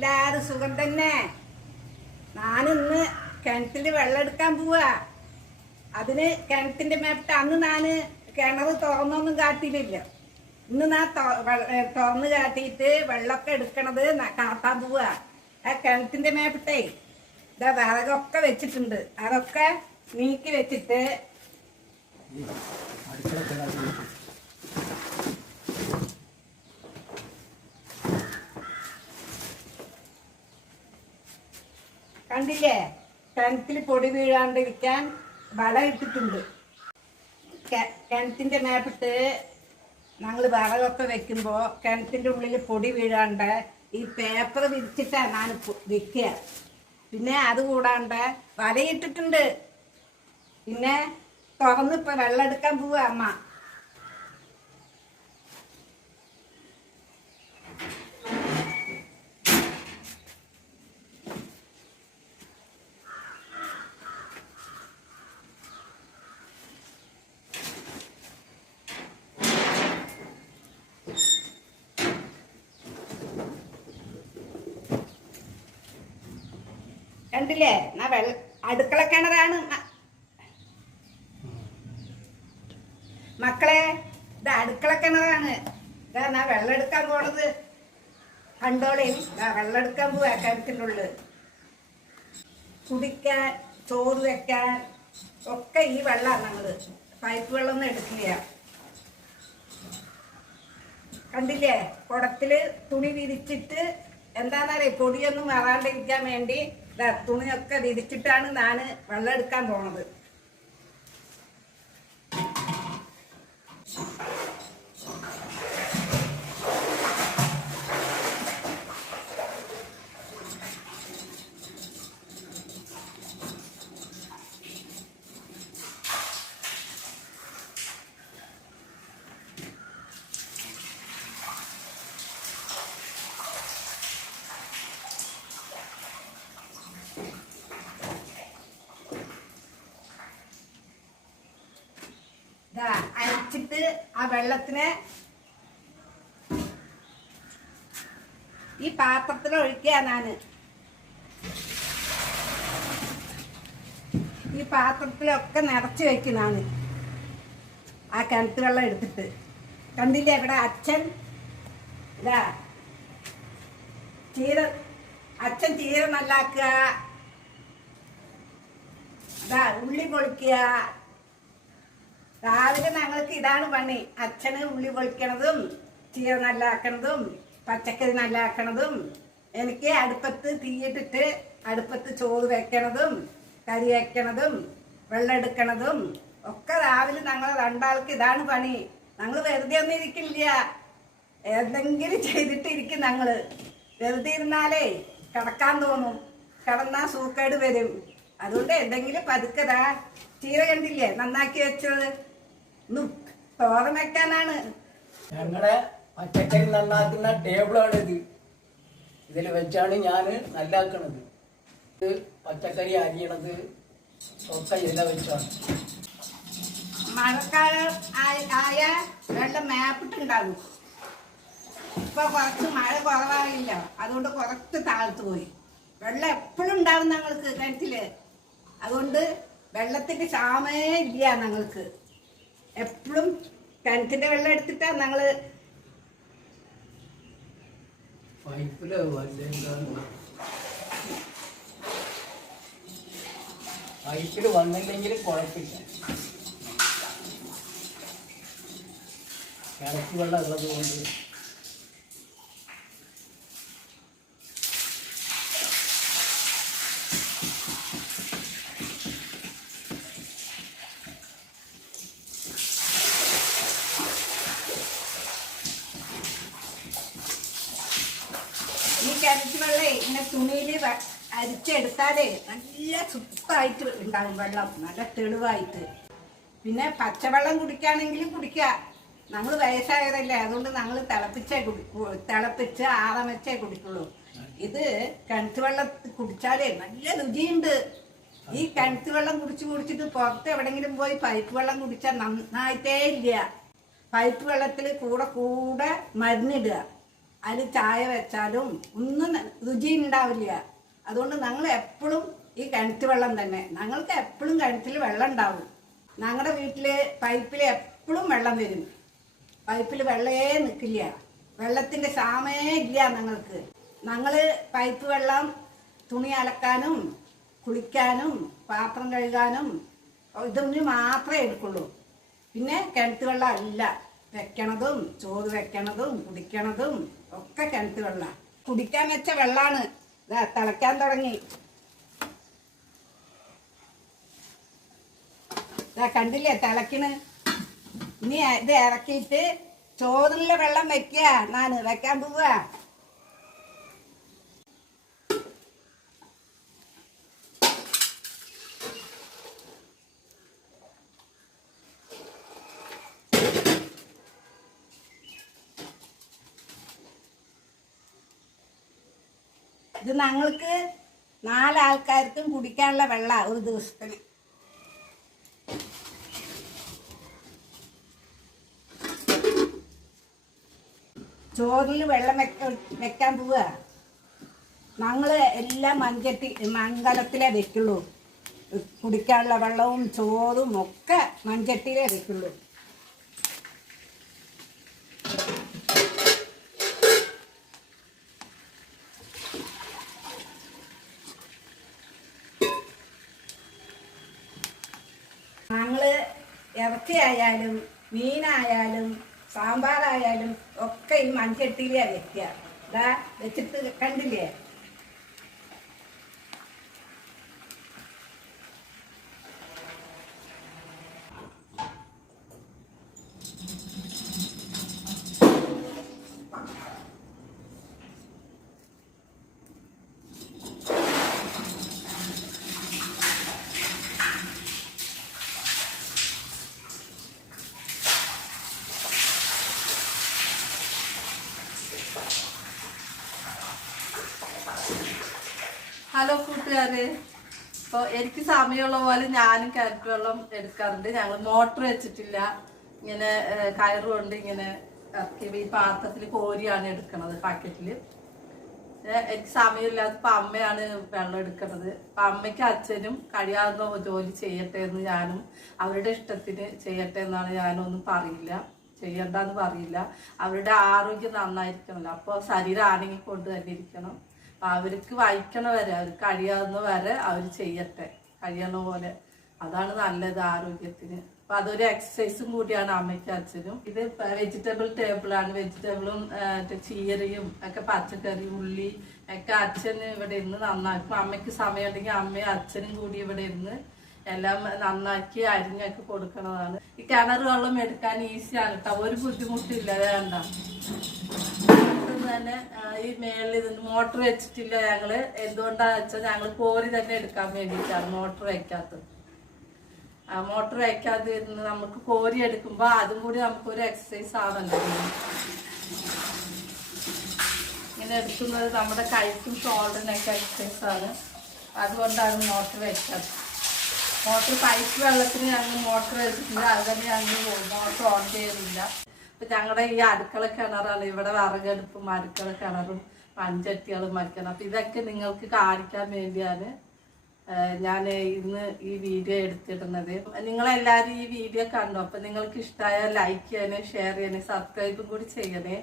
എല്ലാരും സുഖം തന്നെ. ഞാനിന്ന് കിണറ്റിൽ വെള്ളം എടുക്കാൻ പോവാ. അതിന് കിണറ്റിന്റെ മേപ്പിട്ട് അന്ന് ഞാൻ കിണർ തുറന്നൊന്നും കാട്ടിയില്ല ഇന്ന് ഞാൻ തുറന്ന് കാട്ടിയിട്ട് വെള്ളമൊക്കെ എടുക്കണത് കാട്ടാൻ പോവാ. ആ കിണറ്റിന്റെ മേപ്പിട്ടേ ഇതാ വിറകൊക്കെ വെച്ചിട്ടുണ്ട്. അതൊക്കെ നീക്കി വെച്ചിട്ട് കണ്ടില്ലേ? കിണറ്റിൽ പൊടി വീഴാണ്ടിരിക്കാൻ വള ഇട്ടിട്ടുണ്ട്. കെ- കിണറ്റിന്റെ മേപ്പിട്ട് ഞങ്ങൾ വിറകൊക്കെ വെക്കുമ്പോ കിണറ്റിന്റെ ഉള്ളിൽ പൊടി വീഴാണ്ട് ഈ പേപ്പർ വിരിച്ചിട്ടാണ് ഞാൻ വെക്കുക. പിന്നെ അത് കൂടാണ്ട് വലയിട്ടിട്ടുണ്ട്. പിന്നെ തുറന്നിപ്പോൾ വെള്ളം എടുക്കാൻ പോവുക അമ്മ. കണ്ടില്ലേ? എന്നാ വെള്ള അടുക്കള കിണറാണ്. മക്കളെ ഇത് അടുക്കള കിണറാണ്. ഇതാ എന്നാ വെള്ളം എടുക്കാൻ പോണത്? കണ്ടോളേ. വെള്ളം എടുക്കാൻ പോവാ കിണറ്റിന്റെ കുടിക്കാൻ ചോറ് വെക്കാൻ ഒക്കെ ഈ വെള്ളമാണ് നമ്മൾ പൈപ്പ് വെള്ളമൊന്നും എടുക്കില്ല. കണ്ടില്ലേ? കുടത്തിൽ തുണി വിരിച്ചിട്ട് എന്താന്നറിയ? പൊടിയൊന്നും വരാണ്ടിരിക്കാൻ വേണ്ടി തുണിയൊക്കെ വിരിച്ചിട്ടാണ് ഞാൻ വെള്ളം എടുക്കാൻ പോണത് ഇതാ അരിച്ചിട്ട് ആ വെള്ളത്തിനെ ഈ പാത്രത്തിൽ ഞാൻ. ഈ പാത്രത്തിലൊക്കെ നിറച്ച് വെക്കുന്നതാണ് ആ കിണറ്റ് വെള്ളം എടുത്തിട്ട്. കണ്ടില്ലേ ഇവിടെ അച്ഛൻ ഇതാ ചീര അച്ഛൻ ചീര നല്ലാക്കുക. ഉള്ളി പൊളിക്കുക. രാവിലെ ഞങ്ങൾക്ക് ഇതാണ് പണി. അച്ഛന് ഉള്ളി പൊളിക്കണതും ചീര നല്ലാക്കണതും പച്ചക്കറി നല്ലാക്കണതും എനിക്ക് അടുപ്പത്ത് തീയിട്ടിട്ട് അടുപ്പത്ത് ചോറ് വെക്കണതും കറി വെക്കണതും വെള്ളം എടുക്കണതും ഒക്കെ രാവിലെ ഞങ്ങൾ രണ്ടാൾക്ക് ഇതാണ് പണി. ഞങ്ങൾ വെറുതെ ഒന്നും ഇരിക്കില്ല. എന്തെങ്കിലും ചെയ്തിട്ടിരിക്കും ഞങ്ങൾ വെറുതെ ഇരുന്നാലേ കിടക്കാൻ തോന്നും. കിടന്നാൽ സൂക്കേട് വരും. അതുകൊണ്ട് എന്തെങ്കിലും പതുക്കതാ ചീര കണ്ടില്ലേ? നന്നാക്കി വെച്ചത്. വെക്കാനാണ്. ഞങ്ങളുടെ പച്ചക്കറി നന്നാക്കുന്ന ടേബിളാണ് ഇത്. ഇതിൽ വെച്ചാണ് ഞാൻ നല്ലാക്കണത്. ഇത് പച്ചക്കറി അരിയണത് ഒക്കെ ഇല വെച്ചാണ്. മഴക്കാലം ആയ- വെള്ളം മേപ്പിട്ടുണ്ടാകും ഇപ്പൊ കുറച്ച് മഴ കുറവായില്ല. അതുകൊണ്ട് കുറച്ച് താഴ്ത്തു പോയി. വെള്ളം എപ്പോഴും ഉണ്ടാവും ഞങ്ങൾക്ക് കിണറ്റിൽ. അതുകൊണ്ട് വെള്ളത്തിന്റെ ക്ഷാമേ ഇല്ല ഞങ്ങൾക്ക്. എപ്പോഴും കിണറ്റിന്റെ വെള്ളം എടുത്തിട്ടാ ഞങ്ങൾ പൈപ്പിൽ വന്നില്ലെങ്കിലും കുഴപ്പമില്ല. കിണറ്റ് വെള്ളം ഉള്ളത് കൊണ്ട് ഈ കിണറ്റ് വെള്ളേ ഇങ്ങനെ തുണിയിൽ അരിച്ചെടുത്താലേ നല്ല സുത്തായിട്ട് ഉണ്ടാവും വെള്ളം. നല്ല തെളിവായിട്ട്. പിന്നെ പച്ചവെള്ളം കുടിക്കുകയാണെങ്കിലും കുടിക്കുക. നമ്മൾ വയസ്സായതല്ലേ അതുകൊണ്ട് ഞങ്ങൾ തിളപ്പിച്ചേ കുടിക്കൂ തിളപ്പിച്ച് ആറം വെച്ചേ കുടിക്കുള്ളൂ. ഇത് കിണറ്റ് വെള്ളം കുടിച്ചാലേ നല്ല രുചിയുണ്ട്. ഈ കിണറ്റ് വെള്ളം കുടിച്ച് കുടിച്ചിട്ട് പുറത്ത് എവിടെങ്കിലും പോയി പൈപ്പ് വെള്ളം കുടിച്ചാൽ നന്നായിട്ടേ ഇല്ല. പൈപ്പ് വെള്ളത്തിൽ കൂടെ കൂടെ മരുന്നിടുക. അതിൽ ചായ വെച്ചാലും ഒന്നും രുചി ഉണ്ടാവില്ല അതുകൊണ്ട് ഞങ്ങൾ എപ്പോഴും ഈ കിണറ്റ് വെള്ളം തന്നെ. ഞങ്ങൾക്ക് എപ്പോഴും കിണറ്റിൽ വെള്ളം ഉണ്ടാവും. ഞങ്ങളുടെ വീട്ടിൽ പൈപ്പിൽ എപ്പോഴും വെള്ളം വരും. പൈപ്പിൽ വെള്ളമേ നിൽക്കില്ല. വെള്ളത്തിന്റെ ക്ഷാമേ ഇല്ല ഞങ്ങൾക്ക്. ഞങ്ങൾ പൈപ്പ് വെള്ളം തുണി അലക്കാനും കുളിക്കാനും പാത്രം കഴുകാനും ഇതൊന്നും മാത്രമേ എടുക്കുള്ളൂ. പിന്നെ കിണറ്റ് വെള്ളം അല്ല. വെക്കണതും ചോറ് വെക്കണതും കുടിക്കണതും ഒക്കെ കിണറ്റ് വെള്ളം. കുടിക്കാൻ വെച്ച വെള്ളമാണ് ഇതാ തിളയ്ക്കാൻ തുടങ്ങി. കണ്ടില്ലേ തിളക്കണ് ഇനി ഇത് ഇറക്കിയിട്ട് ചോറിലെ വെള്ളം വെക്കുക. ഞാൻ വെക്കാൻ പോവുക. ഇത് ഞങ്ങൾക്ക് നാലാൾക്കാർക്കും കുടിക്കാനുള്ള വെള്ള ഒരു ദിവസത്തിന്. ചോറിൽ വെള്ളം വെക്ക വെക്കാൻ പോവുക ഞങ്ങൾ എല്ലാം മൺചട്ടി മംഗലത്തിലേ വെക്കുള്ളൂ. കുടിക്കാനുള്ള വെള്ളവും ചോറും ഒക്കെ മൺചട്ടിയിലേ വെക്കുള്ളൂ. ഞങ്ങൾ ഇറച്ചിയായാലും മീനായാലും സാമ്പാറായാലും ഒക്കെ ഈ മൺചട്ടിയിലാ വെക്കുക ഇതാ വെച്ചിട്ട് കണ്ടില്ലേ? ഹലോ കൂട്ടുകാരെ. ഇപ്പൊ എനിക്ക് സമയമുള്ള പോലെ ഞാനും കിണറ്റ് വെള്ളം എടുക്കാറുണ്ട്. ഞങ്ങൾ മോട്ടർ വെച്ചിട്ടില്ല. ഇങ്ങനെ കയറുകൊണ്ട് കയറ് ഇങ്ങനെ ഇറക്കി. ഈ പാത്രത്തിൽ കോരിയാണ് എടുക്കുന്നത് പാക്കറ്റിൽ എനിക്ക് സമയമില്ലാത്ത ഇപ്പം അമ്മയാണ് വെള്ളം എടുക്കുന്നത് അപ്പം അമ്മയ്ക്ക് അച്ഛനും കഴിയാവുന്ന ജോലി ചെയ്യട്ടെ എന്ന് ഞാനും അവരുടെ ഇഷ്ടത്തിന് ചെയ്യട്ടെ എന്നാണ് ഞാനൊന്നും പറയില്ല. ചെയ്യണ്ടെന്ന് പറയില്ല. അവരുടെ ആരോഗ്യം നന്നായിരിക്കണമല്ലോ. അപ്പോൾ ശരീരം ആണെങ്കിൽ കൊണ്ട് തന്നെ ഇരിക്കണം. അപ്പൊ അവർക്ക് വായിക്കണ വരെ അവർക്ക് കഴിയാവുന്ന വരെ അവർ ചെയ്യട്ടെ. കഴിയണ പോലെ. അതാണ് നല്ലത് ആരോഗ്യത്തിന്. അപ്പൊ അതൊരു എക്സസൈസും കൂടിയാണ് അമ്മയ്ക്കും അച്ഛനും. ഇത് വെജിറ്റബിൾ ടേബിളാണ് വെജിറ്റബിളും ചീരയും ഒക്കെ പച്ചക്കറി ഉള്ളി ഒക്കെ അച്ഛൻ ഇവിടെ ഇരുന്ന് നന്നാക്കും. അമ്മയ്ക്ക് സമയം ഉണ്ടെങ്കിൽ അമ്മയും അച്ഛനും കൂടി ഇവിടെ ഇരുന്ന് എല്ലാം നന്നാക്കി അരിഞ്ഞൊക്കെ കൊടുക്കണതാണ്. ഈ കിണർ വെള്ളം എടുക്കാൻ ഈസിയാണ് കേട്ടോ. ഒരു ബുദ്ധിമുട്ടില്ല വേണ്ട. തന്നെ ഈ മേളിൽ മോട്ടർ വെച്ചിട്ടില്ല ഞങ്ങൾ. എന്തുകൊണ്ടാന്ന് വെച്ചാൽ ഞങ്ങൾ കോരി തന്നെ എടുക്കാൻ വേണ്ടിയിട്ടാണ് മോട്ടർ വയ്ക്കാത്തത് ആ മോട്ടർ വയ്ക്കാതെ ഇരുന്ന് നമുക്ക് കോരി എടുക്കുമ്പോൾ അതും കൂടി നമുക്കൊരു എക്സസൈസ് ആവല്ലോ ഇങ്ങനെ എടുക്കുന്നത് നമ്മുടെ കൈക്കും ഷോൾഡറിനൊക്കെ എക്സസൈസ് ആണ്. അതുകൊണ്ടാണ് മോട്ടർ വയ്ക്കാത്തത് മോട്ടർ പൈപ്പ് വെള്ളത്തിന് ഞങ്ങൾ മോട്ടർ വെച്ചിട്ടില്ല. അത് തന്നെ ഞങ്ങൾ മോട്ടർ ഓൺ ചെയ്യുന്നില്ല. ഇപ്പൊ ഞങ്ങളുടെ ഈ അടുക്കള കിണറാണ് ഇവിടെ വിറകടുപ്പും അടുക്കള കിണറും മൺചട്ടികളും വയ്ക്കണം അപ്പൊ ഇതൊക്കെ നിങ്ങൾക്ക് കാണിക്കാൻ വേണ്ടിയാണ് ഞാൻ ഇന്ന് ഈ വീഡിയോ എടുത്തിടുന്നത്. നിങ്ങളെല്ലാവരും ഈ വീഡിയോ കണ്ടു? അപ്പൊ നിങ്ങൾക്ക് ഇഷ്ടമായ ലൈക്ക് ചെയ്യണേ ഷെയർ ചെയ്യണേ സബ്സ്ക്രൈബും കൂടി ചെയ്യണേ.